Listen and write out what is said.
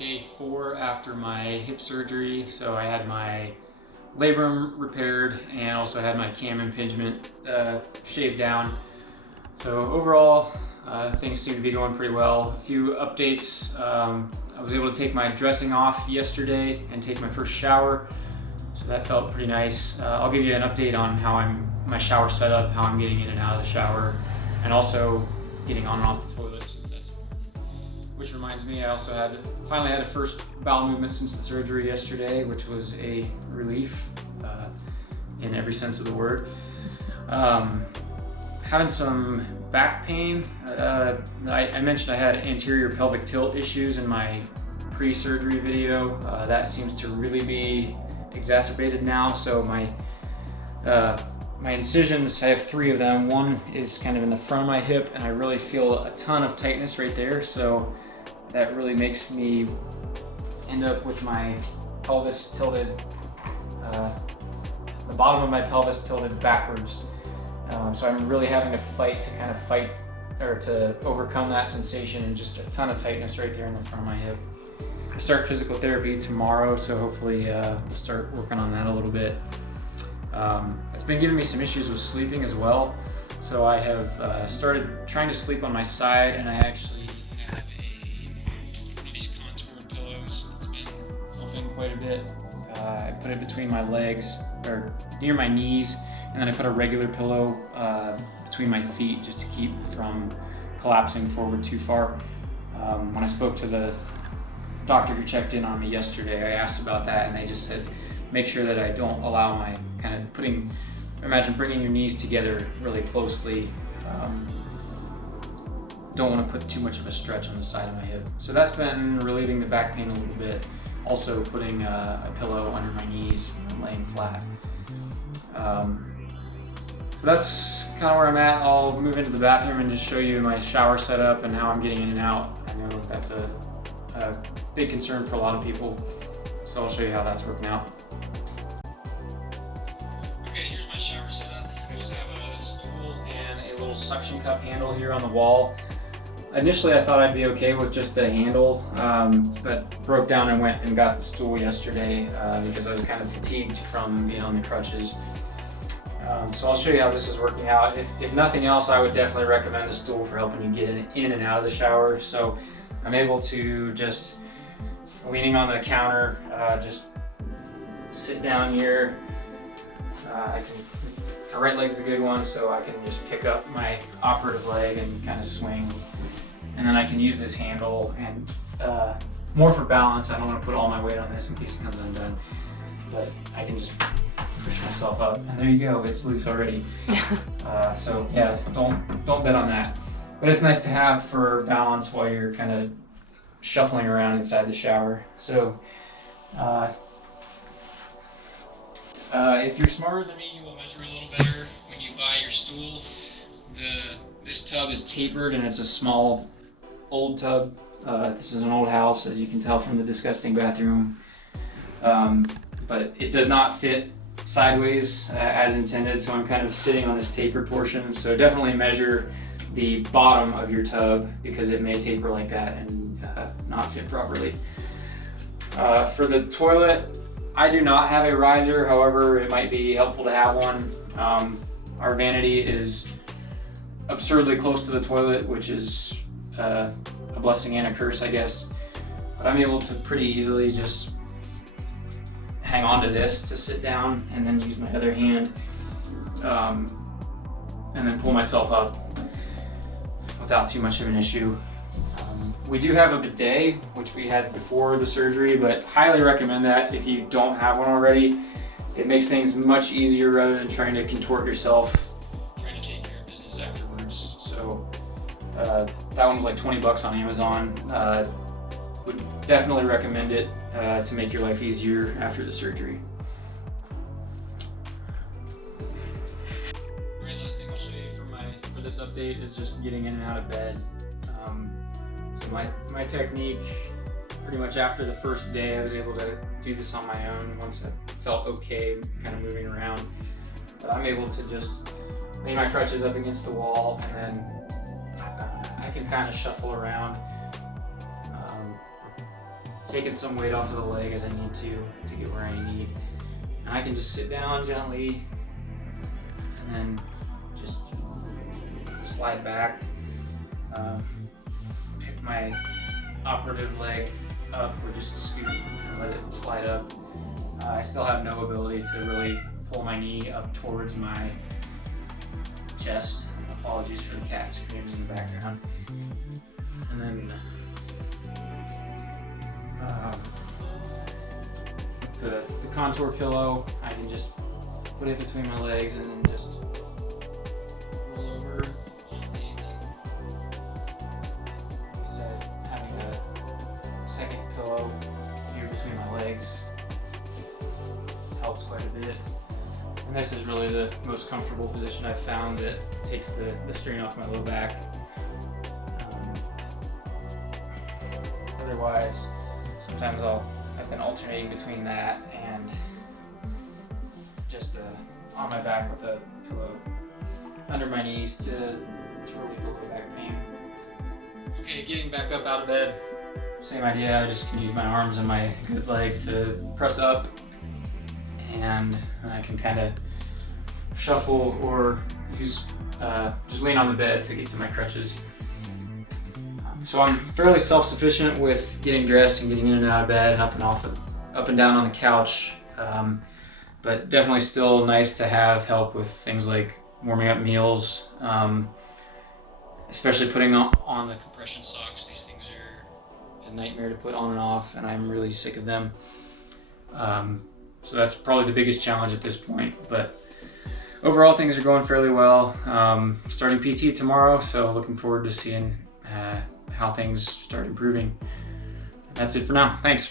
day 4 after my hip surgery. So I had my labrum repaired and also had my cam impingement shaved down. So overall, things seem to be going pretty well. A few updates. I was able to take my dressing off yesterday and take my first shower. So that felt pretty nice. I'll give you an update on how my shower setup, how I'm getting in and out of the shower, and also getting on and off the toilet, since that's important. Which reminds me, I also finally had a first bowel movement since the surgery yesterday, which was a relief in every sense of the word. Having some back pain. I mentioned I had anterior pelvic tilt issues in my pre-surgery video. That seems to really be exacerbated now. So my incisions, I have 3 of them. One is kind of in the front of my hip, and I really feel a ton of tightness right there. So that really makes me end up with my pelvis tilted, the bottom of my pelvis tilted backwards. So I'm really having to fight to overcome that sensation, and just a ton of tightness right there in the front of my hip. I start physical therapy tomorrow, so hopefully we'll start working on that a little bit. It's been giving me some issues with sleeping as well. So I have started trying to sleep on my side, and I actually have one of these contoured pillows that's been helping quite a bit. I put it between my legs, or near my knees, and then I put a regular pillow between my feet just to keep from collapsing forward too far. When I spoke to the doctor who checked in on me yesterday, I asked about that, and they just said, make sure that I don't allow my imagine bringing your knees together really closely. Don't want to put too much of a stretch on the side of my hip. So that's been relieving the back pain a little bit. Also putting a pillow under my knees and laying flat. So that's kind of where I'm at. I'll move into the bathroom and just show you my shower setup and how I'm getting in and out. I know that's a big concern for a lot of people, so I'll show you how that's working out. Okay, here's my shower setup. I just have a stool and a little suction cup handle here on the wall. Initially I thought I'd be okay with just the handle, but broke down and went and got the stool yesterday because I was kind of fatigued from being on the crutches. So I'll show you how this is working out. If nothing else, I would definitely recommend the stool for helping you get in and out of the shower. So I'm able to just, leaning on the counter, just sit down here. My right leg's a good one, so I can just pick up my operative leg and kind of swing. And then I can use this handle, and more for balance. I don't want to put all my weight on this in case it comes undone, but I can just push myself up, and there you go, it's loose already. So yeah, don't bet on that. But it's nice to have for balance while you're kind of shuffling around inside the shower. So if you're smarter than me, you will measure a little better when you buy your stool. This tub is tapered, and it's a small old tub. This is an old house, as you can tell from the disgusting bathroom. But it does not fit sideways as intended, so I'm kind of sitting on this tapered portion. So definitely measure the bottom of your tub, because it may taper like that and not fit properly. For the toilet, I do not have a riser. However, it might be helpful to have one. Our vanity is absurdly close to the toilet, which is a blessing and a curse, I guess. But I'm able to pretty easily just hang on to this to sit down, and then use my other hand, and then pull myself up without too much of an issue. We do have a bidet, which we had before the surgery, but highly recommend that if you don't have one already. It makes things much easier rather than trying to contort yourself, trying to take care of business afterwards. So that one was like 20 bucks on Amazon. Would definitely recommend it to make your life easier after the surgery. Right, last thing I'll show you for this update is just getting in and out of bed. So my technique, pretty much after the first day, I was able to do this on my own once I felt okay kind of moving around. But I'm able to just lay my crutches up against the wall, and then I can kind of shuffle around. taking some weight off of the leg as I need to get where I need. And I can just sit down gently and then just slide back, pick my operative leg up or just scoot and let it slide up. I still have no ability to really pull my knee up towards my chest. Apologies for the cat screams in the background. And then the contour pillow, I can just put it between my legs and then just roll over gently. And then, like I said, having a second pillow here between my legs helps quite a bit. And this is really the most comfortable position I've found that takes the strain off my low back. Otherwise, sometimes I've been alternating between that and just on my back with a pillow under my knees to relieve the low back pain. Okay, getting back up out of bed, same idea. I just can use my arms and my good leg to press up, and I can kind of shuffle or use just lean on the bed to get to my crutches. So I'm fairly self-sufficient with getting dressed and getting in and out of bed and up and down on the couch, but definitely still nice to have help with things like warming up meals, especially putting on the compression socks. These things are a nightmare to put on and off, and I'm really sick of them. So that's probably the biggest challenge at this point, but overall things are going fairly well. Starting PT tomorrow, so looking forward to seeing how things start improving. That's it for now. Thanks.